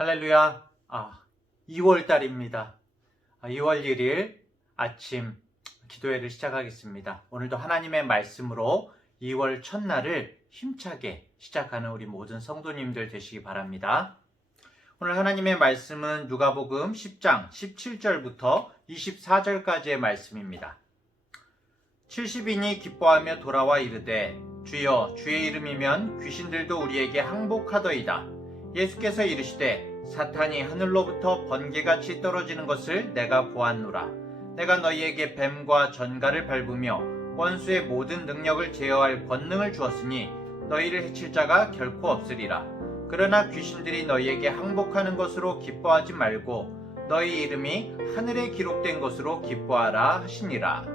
할렐루야. 2월 달입니다. 2월 1일 아침 기도회를 시작하겠습니다. 오늘도 하나님의 말씀으로 2월 첫날을 힘차게 시작하는 우리 모든 성도님들 되시기 바랍니다. 오늘 하나님의 말씀은 누가복음 10장 17절부터 24절까지의 말씀입니다. 70인이 기뻐하며 돌아와 이르되 주여 주의 이름이면 귀신들도 우리에게 항복하더이다. 예수께서 이르시되 사탄이 하늘로부터 번개같이 떨어지는 것을 내가 보았노라. 내가 너희에게 뱀과 전갈을 밟으며 원수의 모든 능력을 제어할 권능을 주었으니 너희를 해칠 자가 결코 없으리라. 그러나 귀신들이 너희에게 항복하는 것으로 기뻐하지 말고 너희 이름이 하늘에 기록된 것으로 기뻐하라 하시니라.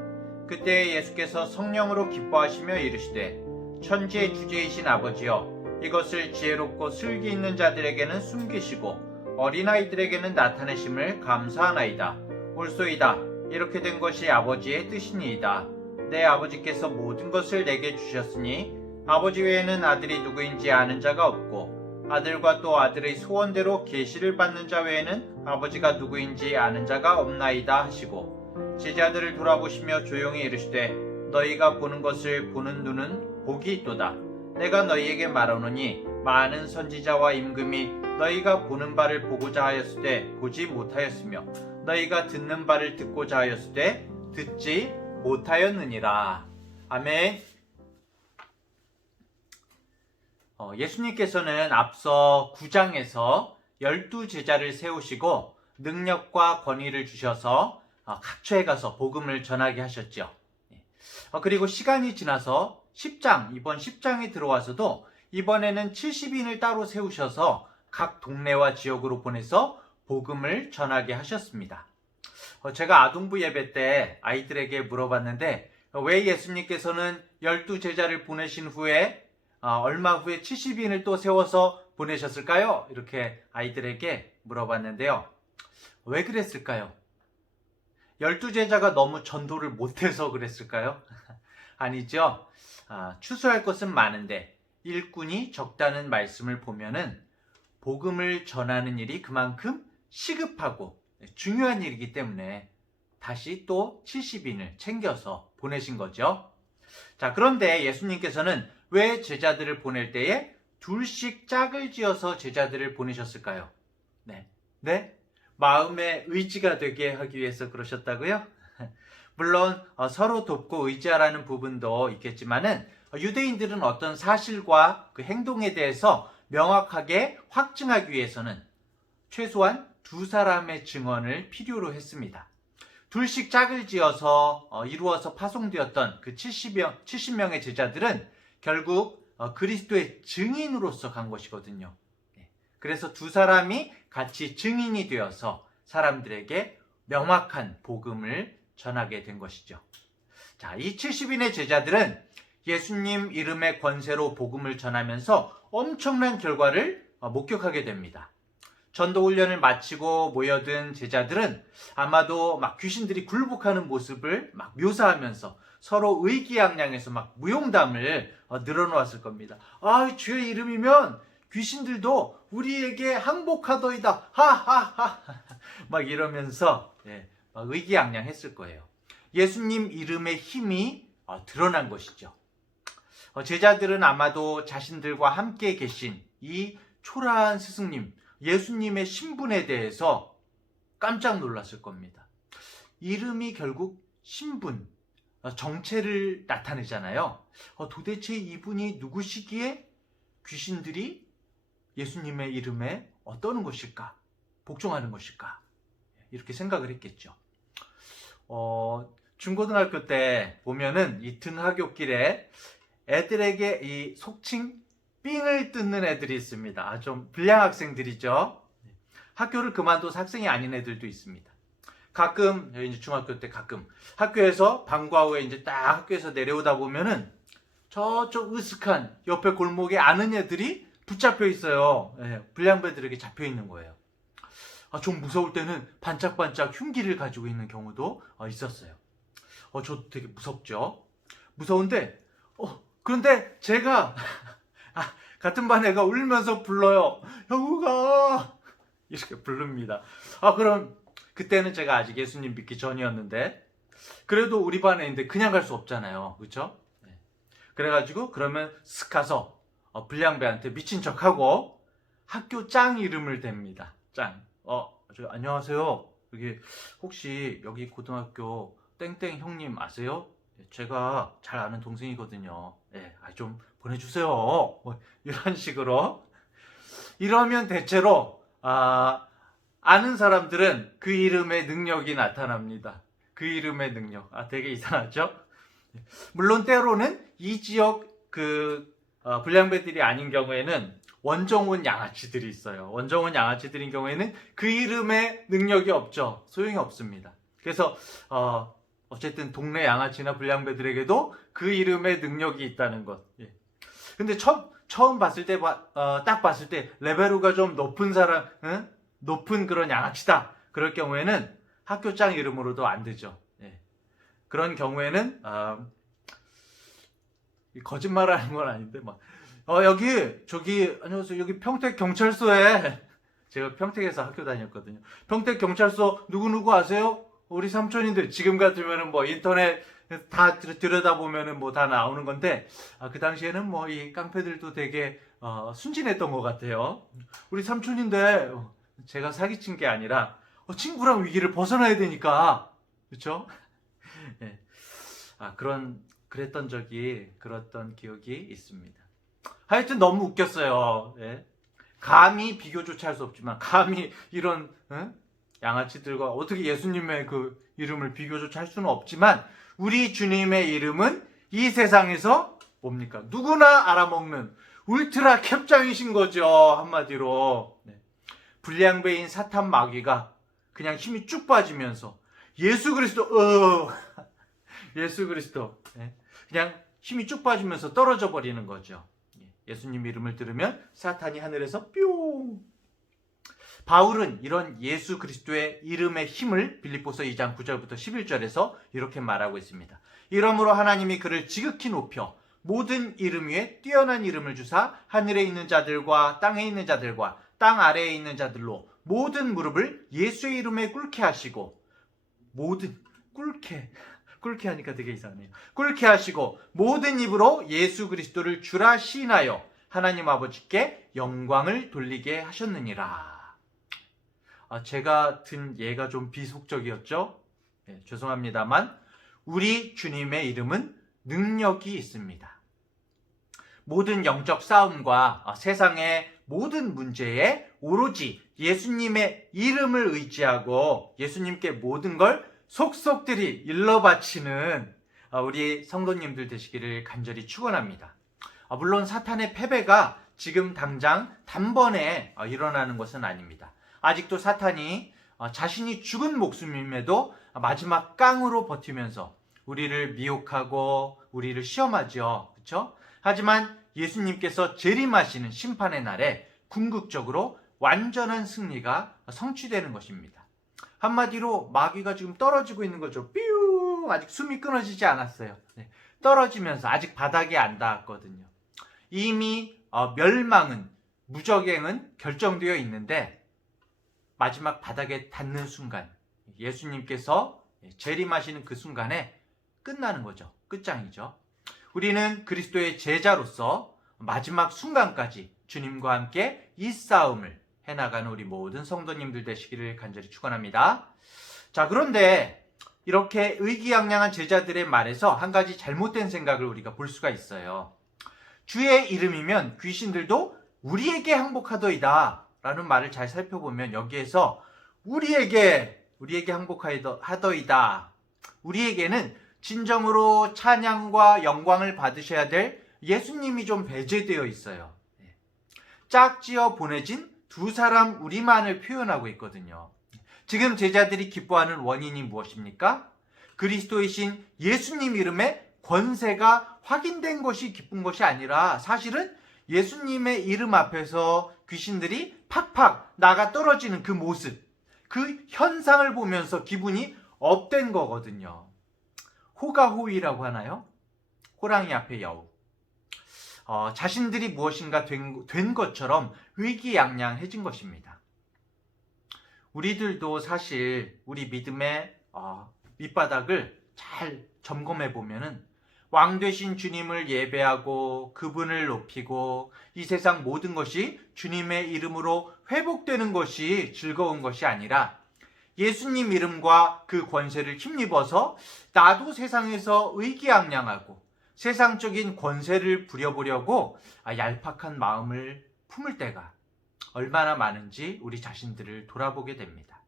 그때 예수께서 성령으로 기뻐하시며 이르시되 천지의 주제이신 아버지여 이것을 지혜롭고 슬기 있는 자들에게는 숨기시고 어린아이들에게는 나타내심을 감사하나이다. 옳소이다. 이렇게 된 것이 아버지의 뜻이니이다. 내 아버지께서 모든 것을 내게 주셨으니 아버지 외에는 아들이 누구인지 아는 자가 없고 아들과 또 아들의 소원대로 계시를 받는 자 외에는 아버지가 누구인지 아는 자가 없나이다 하시고 제자들을 돌아보시며 조용히 이르시되 너희가 보는 것을 보는 눈은 복이 있도다. 내가 너희에게 말하노니 많은 선지자와 임금이 너희가 보는 바를 보고자 하였으되 보지 못하였으며 너희가 듣는 바를 듣고자 하였으되 듣지 못하였느니라. 아멘. 예수님께서는 앞서 9장에서 12제자를 세우시고 능력과 권위를 주셔서 각처에 가서 복음을 전하게 하셨죠. 그리고 시간이 지나서 10장, 이번 10장에 들어와서도 이번에는 70인을 따로 세우셔서 각 동네와 지역으로 보내서 복음을 전하게 하셨습니다. 제가 아동부 예배 때 아이들에게 물어봤는데 왜 예수님께서는 12제자를 보내신 후에 얼마 후에 70인을 또 세워서 보내셨을까요? 이렇게 아이들에게 물어봤는데요. 왜 그랬을까요? 12제자가 너무 전도를 못해서 그랬을까요? 아니죠. 추수할 것은 많은데 일꾼이 적다는 말씀을 보면은 복음을 전하는 일이 그만큼 시급하고 중요한 일이기 때문에 다시 또 70인을 챙겨서 보내신 거죠. 자, 그런데 예수님께서는 왜 제자들을 보낼 때에 둘씩 짝을 지어서 제자들을 보내셨을까요? 네? 마음의 의지가 되게 하기 위해서 그러셨다고요? 물론 서로 돕고 의지하라는 부분도 있겠지만은 유대인들은 어떤 사실과 그 행동에 대해서 명확하게 확증하기 위해서는 최소한 두 사람의 증언을 필요로 했습니다. 둘씩 짝을 지어서 이루어서 파송되었던 그 70명의 제자들은 결국 그리스도의 증인으로서 간 것이거든요. 그래서 두 사람이 같이 증인이 되어서 사람들에게 명확한 복음을 전하게 된 것이죠. 자, 이 70인의 제자들은 예수님 이름의 권세로 복음을 전하면서 엄청난 결과를 목격하게 됩니다. 전도훈련을 마치고 모여든 제자들은 아마도 막 귀신들이 굴복하는 모습을 막 묘사하면서 서로 의기양양해서 막 무용담을 늘어놓았을 겁니다. 주의 이름이면 귀신들도 우리에게 항복하더이다. 하하하. 막 이러면서 막 의기양양했을 거예요. 예수님 이름의 힘이 드러난 것이죠. 제자들은 아마도 자신들과 함께 계신 이 초라한 스승님, 예수님의 신분에 대해서 깜짝 놀랐을 겁니다. 이름이 결국 신분, 정체를 나타내잖아요. 도대체 이분이 누구시기에 귀신들이 예수님의 이름에 어떠는 것일까? 복종하는 것일까? 이렇게 생각을 했겠죠. 중고등학교 때 보면은 이 등하굣길에 애들에게 이 속칭 삥을 뜯는 애들이 있습니다. 좀 불량 학생들이죠. 학교를 그만둬서 학생이 아닌 애들도 있습니다. 가끔 이제 중학교 때 가끔 학교에서 방과 후에 이제 딱 학교에서 내려오다 보면은 저쪽 으슥한 옆에 골목에 아는 애들이 붙잡혀 있어요. 불량배들에게 잡혀 있는 거예요. 좀 무서울 때는 반짝반짝 흉기를 가지고 있는 경우도 있었어요. 저 되게 무섭죠. 무서운데 그런데 제가 같은 반 애가 울면서 불러요. 형우가 이렇게 부릅니다. 그럼 그때는 제가 아직 예수님 믿기 전이었는데 그래도 우리 반에 있는데 그냥 갈 수 없잖아요. 그렇죠? 그래가지고 그러면 슥 가서 불량배한테 미친 척하고 학교 짱 이름을 댑니다. 짱. 안녕하세요. 여기 혹시 여기 고등학교 땡땡 형님 아세요? 제가 잘 아는 동생이거든요. 좀 보내주세요. 뭐 이런 식으로. 이러면 대체로 아는 사람들은 그 이름의 능력이 나타납니다. 그 이름의 능력. 되게 이상하죠? 물론 때로는 이 지역 불량배들이 아닌 경우에는 원정원 양아치들이 있어요. 원정원 양아치들인 경우에는 그 이름의 능력이 없죠. 소용이 없습니다. 그래서 어쨌든 동네 양아치나 불량배들에게도 그 이름의 능력이 있다는 것. 근데 처음 봤을 때 딱 봤을 때 레벨루가 좀 높은 사람, 높은 그런 양아치다. 그럴 경우에는 학교장 이름으로도 안 되죠. 그런 경우에는 거짓말하는 건 아닌데 안녕하세요. 여기 평택 경찰서에 제가 평택에서 학교 다녔거든요. 평택 경찰서 누구누구 아세요? 우리 삼촌인데 지금 같으면은 인터넷 다 들여다보면은 다 나오는 건데 그 당시에는 이 깡패들도 되게 순진했던 것 같아요. 우리 삼촌인데 제가 사기친 게 아니라 친구랑 위기를 벗어나야 되니까 그렇죠? 그랬던 기억이 있습니다. 하여튼 너무 웃겼어요. 감히 비교조차 할 수 없지만 감히 이런 양아치들과 어떻게 예수님의 그 이름을 비교조차 할 수는 없지만 우리 주님의 이름은 이 세상에서 뭡니까? 누구나 알아먹는 울트라 캡장이신 거죠. 한마디로. 불량배인 사탄 마귀가 그냥 힘이 쭉 빠지면서 예수 그리스도 그냥 힘이 쭉 빠지면서 떨어져 버리는 거죠. 예수님 이름을 들으면 사탄이 하늘에서 뿅. 바울은 이런 예수 그리스도의 이름의 힘을 빌립보서 2장 9절부터 11절에서 이렇게 말하고 있습니다. 이러므로 하나님이 그를 지극히 높여 모든 이름 위에 뛰어난 이름을 주사 하늘에 있는 자들과 땅에 있는 자들과 땅 아래에 있는 자들로 모든 무릎을 예수의 이름에 꿇게 하시고 꿇게 하니까 되게 이상하네요. 꿇게 하시고 모든 입으로 예수 그리스도를 주라 시인하여 하나님 아버지께 영광을 돌리게 하셨느니라. 제가 든 예가 좀 비속적이었죠? 죄송합니다만 우리 주님의 이름은 능력이 있습니다. 모든 영적 싸움과 세상의 모든 문제에 오로지 예수님의 이름을 의지하고 예수님께 모든 걸 속속들이 일러 바치는 우리 성도님들 되시기를 간절히 축원합니다. 물론 사탄의 패배가 지금 당장 단번에 일어나는 것은 아닙니다. 아직도 사탄이 자신이 죽은 목숨임에도 마지막 깡으로 버티면서 우리를 미혹하고 우리를 시험하죠. 그렇죠? 하지만 예수님께서 재림하시는 심판의 날에 궁극적으로 완전한 승리가 성취되는 것입니다. 한마디로 마귀가 지금 떨어지고 있는 거죠. 삐우 아직 숨이 끊어지지 않았어요. 떨어지면서 아직 바닥에 안 닿았거든요. 이미 멸망은 무적행은 결정되어 있는데 마지막 바닥에 닿는 순간 예수님께서 재림하시는 그 순간에 끝나는 거죠. 끝장이죠. 우리는 그리스도의 제자로서 마지막 순간까지 주님과 함께 이 싸움을 해나가는 우리 모든 성도님들 되시기를 간절히 축원합니다. 자, 그런데 이렇게 의기양양한 제자들의 말에서 한 가지 잘못된 생각을 우리가 볼 수가 있어요. 주의 이름이면 귀신들도 우리에게 항복하더이다 라는 말을 잘 살펴보면 여기에서 우리에게 항복하더이다. 우리에게는 진정으로 찬양과 영광을 받으셔야 될 예수님이 좀 배제되어 있어요. 짝지어 보내진 두 사람 우리만을 표현하고 있거든요. 지금 제자들이 기뻐하는 원인이 무엇입니까? 그리스도이신 예수님 이름의 권세가 확인된 것이 기쁜 것이 아니라 사실은 예수님의 이름 앞에서 귀신들이 팍팍 나가 떨어지는 그 모습, 그 현상을 보면서 기분이 업된 거거든요. 호가호위라고 하나요? 호랑이 앞에 여우. 자신들이 무엇인가 된 것처럼 의기양양해진 것입니다. 우리들도 사실 우리 믿음의 밑바닥을 잘 점검해 보면은 왕 되신 주님을 예배하고 그분을 높이고 이 세상 모든 것이 주님의 이름으로 회복되는 것이 즐거운 것이 아니라 예수님 이름과 그 권세를 힘입어서 나도 세상에서 의기양양하고 세상적인 권세를 부려보려고 얄팍한 마음을 품을 때가 얼마나 많은지 우리 자신들을 돌아보게 됩니다.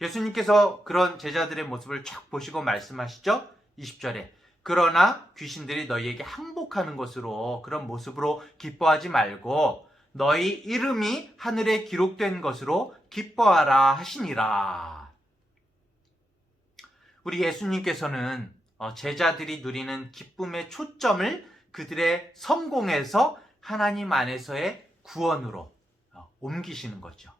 예수님께서 그런 제자들의 모습을 쫙 보시고 말씀하시죠. 20절에 그러나 귀신들이 너희에게 항복하는 것으로 그런 모습으로 기뻐하지 말고 너희 이름이 하늘에 기록된 것으로 기뻐하라 하시니라. 우리 예수님께서는 제자들이 누리는 기쁨의 초점을 그들의 성공에서 하나님 안에서의 구원으로 옮기시는 거죠.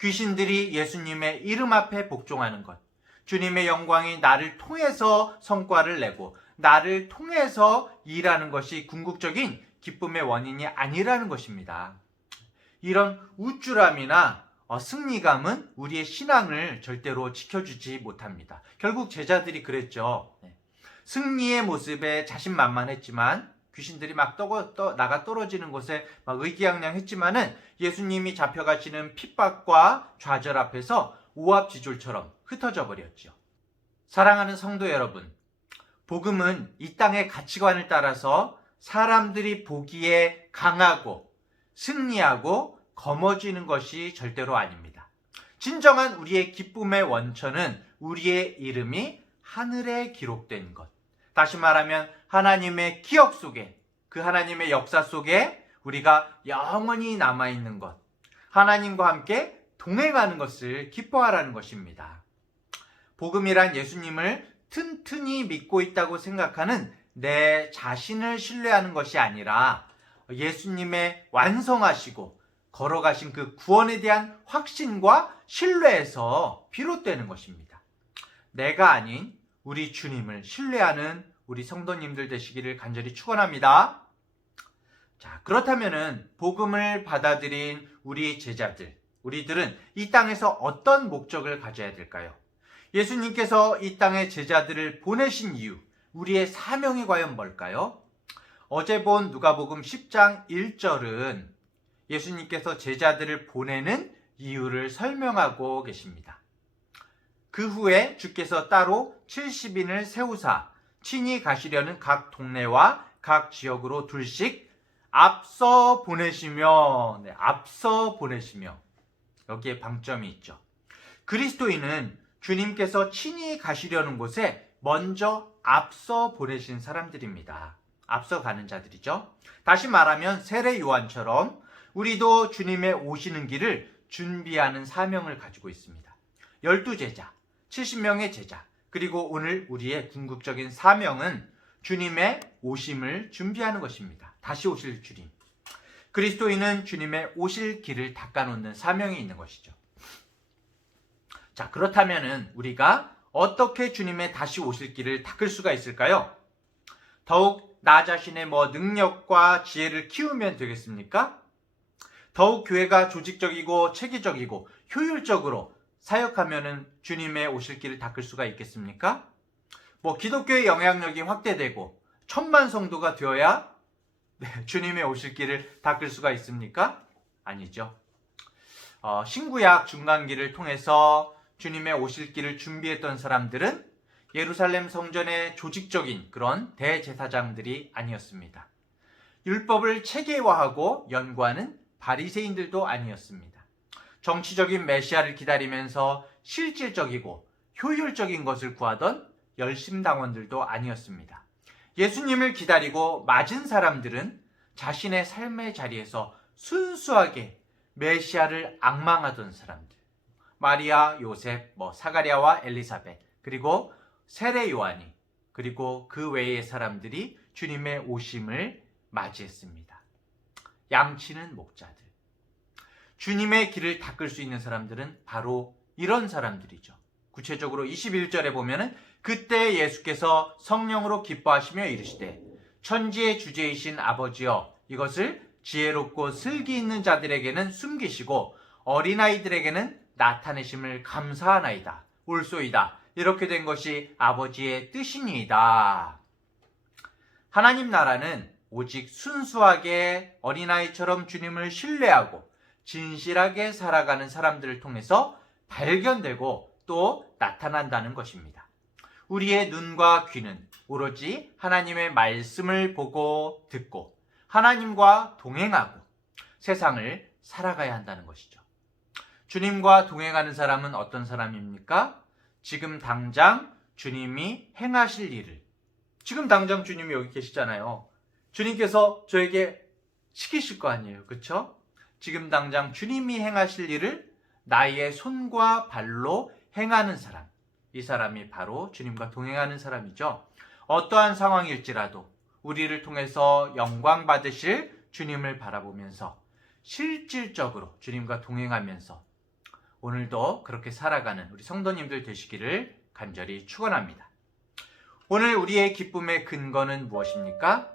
귀신들이 예수님의 이름 앞에 복종하는 것, 주님의 영광이 나를 통해서 성과를 내고 나를 통해서 일하는 것이 궁극적인 기쁨의 원인이 아니라는 것입니다. 이런 우쭐함이나 승리감은 우리의 신앙을 절대로 지켜주지 못합니다. 결국 제자들이 그랬죠. 승리의 모습에 자신만만했지만 귀신들이 막 나가 떨어지는 곳에 막 의기양양했지만은 예수님이 잡혀가시는 핍박과 좌절 앞에서 오합지졸처럼 흩어져 버렸죠. 사랑하는 성도 여러분, 복음은 이 땅의 가치관을 따라서 사람들이 보기에 강하고 승리하고 거머쥐는 것이 절대로 아닙니다. 진정한 우리의 기쁨의 원천은 우리의 이름이 하늘에 기록된 것. 다시 말하면 하나님의 기억 속에, 그 하나님의 역사 속에 우리가 영원히 남아있는 것, 하나님과 함께 동행하는 것을 기뻐하라는 것입니다. 복음이란 예수님을 튼튼히 믿고 있다고 생각하는 내 자신을 신뢰하는 것이 아니라 예수님의 완성하시고 걸어가신 그 구원에 대한 확신과 신뢰에서 비롯되는 것입니다. 내가 아닌 우리 주님을 신뢰하는 우리 성도님들 되시기를 간절히 축원합니다. 자, 그렇다면은 복음을 받아들인 우리 제자들, 우리들은 이 땅에서 어떤 목적을 가져야 될까요? 예수님께서 이 땅에 제자들을 보내신 이유, 우리의 사명이 과연 뭘까요? 어제 본 누가복음 10장 1절은 예수님께서 제자들을 보내는 이유를 설명하고 계십니다. 그 후에 주께서 따로 70인을 세우사 친히 가시려는 각 동네와 각 지역으로 둘씩 앞서 보내시며, 여기에 방점이 있죠. 그리스도인은 주님께서 친히 가시려는 곳에 먼저 앞서 보내신 사람들입니다. 앞서 가는 자들이죠. 다시 말하면 세례 요한처럼 우리도 주님의 오시는 길을 준비하는 사명을 가지고 있습니다. 12제자, 70명의 제자, 그리고 오늘 우리의 궁극적인 사명은 주님의 오심을 준비하는 것입니다. 다시 오실 주님. 그리스도인은 주님의 오실 길을 닦아놓는 사명이 있는 것이죠. 자, 그렇다면은 우리가 어떻게 주님의 다시 오실 길을 닦을 수가 있을까요? 더욱 나 자신의 능력과 지혜를 키우면 되겠습니까? 더욱 교회가 조직적이고 체계적이고 효율적으로 사역하면은 주님의 오실 길을 닦을 수가 있겠습니까? 기독교의 영향력이 확대되고 1000만 성도가 되어야 주님의 오실 길을 닦을 수가 있습니까? 아니죠. 신구약 중간기를 통해서 주님의 오실 길을 준비했던 사람들은 예루살렘 성전의 조직적인 그런 대제사장들이 아니었습니다. 율법을 체계화하고 연구하는 바리새인들도 아니었습니다. 정치적인 메시아를 기다리면서 실질적이고 효율적인 것을 구하던 열심당원들도 아니었습니다. 예수님을 기다리고 맞은 사람들은 자신의 삶의 자리에서 순수하게 메시아를 앙망하던 사람들, 마리아, 요셉, 사가랴와 엘리사벳, 그리고 세례 요한이, 그리고 그 외의 사람들이 주님의 오심을 맞이했습니다. 양치는 목자들. 주님의 길을 닦을 수 있는 사람들은 바로 이런 사람들이죠. 구체적으로 21절에 보면은 그때 예수께서 성령으로 기뻐하시며 이르시되 천지의 주제이신 아버지여 이것을 지혜롭고 슬기 있는 자들에게는 숨기시고 어린아이들에게는 나타내심을 감사하나이다. 옳소이다. 이렇게 된 것이 아버지의 뜻이니이다. 하나님 나라는 오직 순수하게 어린아이처럼 주님을 신뢰하고 진실하게 살아가는 사람들을 통해서 발견되고 또 나타난다는 것입니다. 우리의 눈과 귀는 오로지 하나님의 말씀을 보고 듣고 하나님과 동행하고 세상을 살아가야 한다는 것이죠. 주님과 동행하는 사람은 어떤 사람입니까? 지금 당장 주님이 행하실 일을, 지금 당장 주님이 여기 계시잖아요. 주님께서 저에게 시키실 거 아니에요. 그렇죠? 지금 당장 주님이 행하실 일을 나의 손과 발로 행하는 사람, 이 사람이 바로 주님과 동행하는 사람이죠. 어떠한 상황일지라도 우리를 통해서 영광 받으실 주님을 바라보면서 실질적으로 주님과 동행하면서 오늘도 그렇게 살아가는 우리 성도님들 되시기를 간절히 축원합니다. 오늘 우리의 기쁨의 근거는 무엇입니까?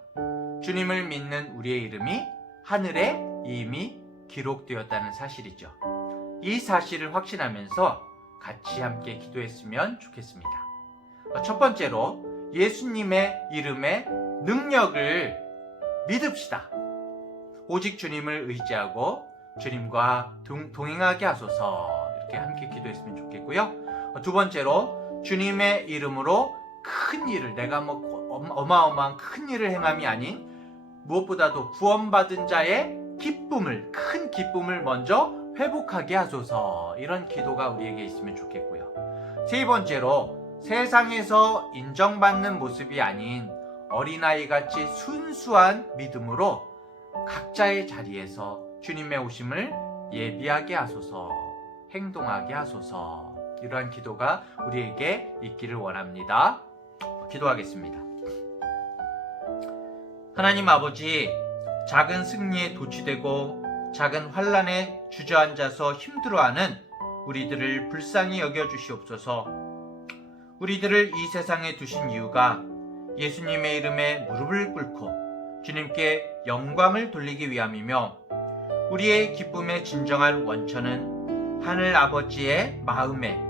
주님을 믿는 우리의 이름이 하늘에 이미 기록되었다는 사실이죠. 이 사실을 확신하면서 같이 함께 기도했으면 좋겠습니다. 첫 번째로 예수님의 이름의 능력을 믿읍시다. 오직 주님을 의지하고 주님과 동행하게 하소서, 이렇게 함께 기도했으면 좋겠고요. 두 번째로 주님의 이름으로 큰 일을, 내가 어마어마한 큰 일을 행함이 아닌 무엇보다도 구원받은 자의 기쁨을, 큰 기쁨을 먼저 회복하게 하소서, 이런 기도가 우리에게 있으면 좋겠고요. 세 번째로 세상에서 인정받는 모습이 아닌 어린아이같이 순수한 믿음으로 각자의 자리에서 주님의 오심을 예비하게 하소서, 행동하게 하소서, 이러한 기도가 우리에게 있기를 원합니다. 기도하겠습니다. 하나님 아버지, 작은 승리에 도취되고 작은 환난에 주저앉아서 힘들어하는 우리들을 불쌍히 여겨주시옵소서. 우리들을 이 세상에 두신 이유가 예수님의 이름에 무릎을 꿇고 주님께 영광을 돌리기 위함이며, 우리의 기쁨의 진정한 원천은 하늘 아버지의 마음에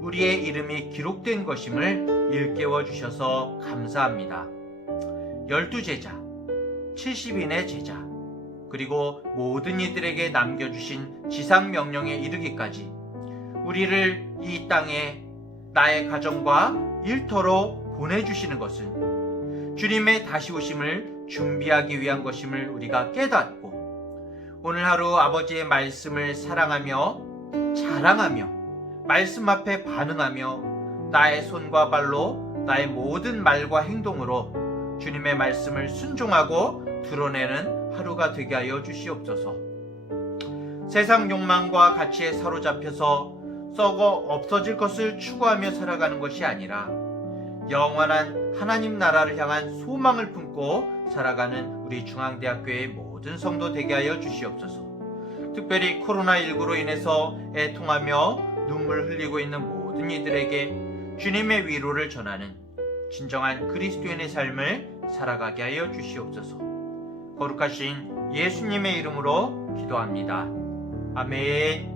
우리의 이름이 기록된 것임을 일깨워 주셔서 감사합니다. 12제자, 70인의 제자, 그리고 모든 이들에게 남겨주신 지상명령에 이르기까지 우리를 이 땅에 나의 가정과 일터로 보내주시는 것은 주님의 다시 오심을 준비하기 위한 것임을 우리가 깨닫고, 오늘 하루 아버지의 말씀을 사랑하며 자랑하며 말씀 앞에 반응하며 나의 손과 발로 나의 모든 말과 행동으로 주님의 말씀을 순종하고 드러내는 하루가 되게 하여 주시옵소서. 세상 욕망과 가치에 사로잡혀서 썩어 없어질 것을 추구하며 살아가는 것이 아니라 영원한 하나님 나라를 향한 소망을 품고 살아가는 우리 중앙대학교의 모든 성도 되게 하여 주시옵소서. 특별히 코로나19로 인해서 애통하며 눈물 흘리고 있는 모든 이들에게 주님의 위로를 전하는 진정한 그리스도인의 삶을 살아가게 하여 주시옵소서. 거룩하신 예수님의 이름으로 기도합니다. 아멘.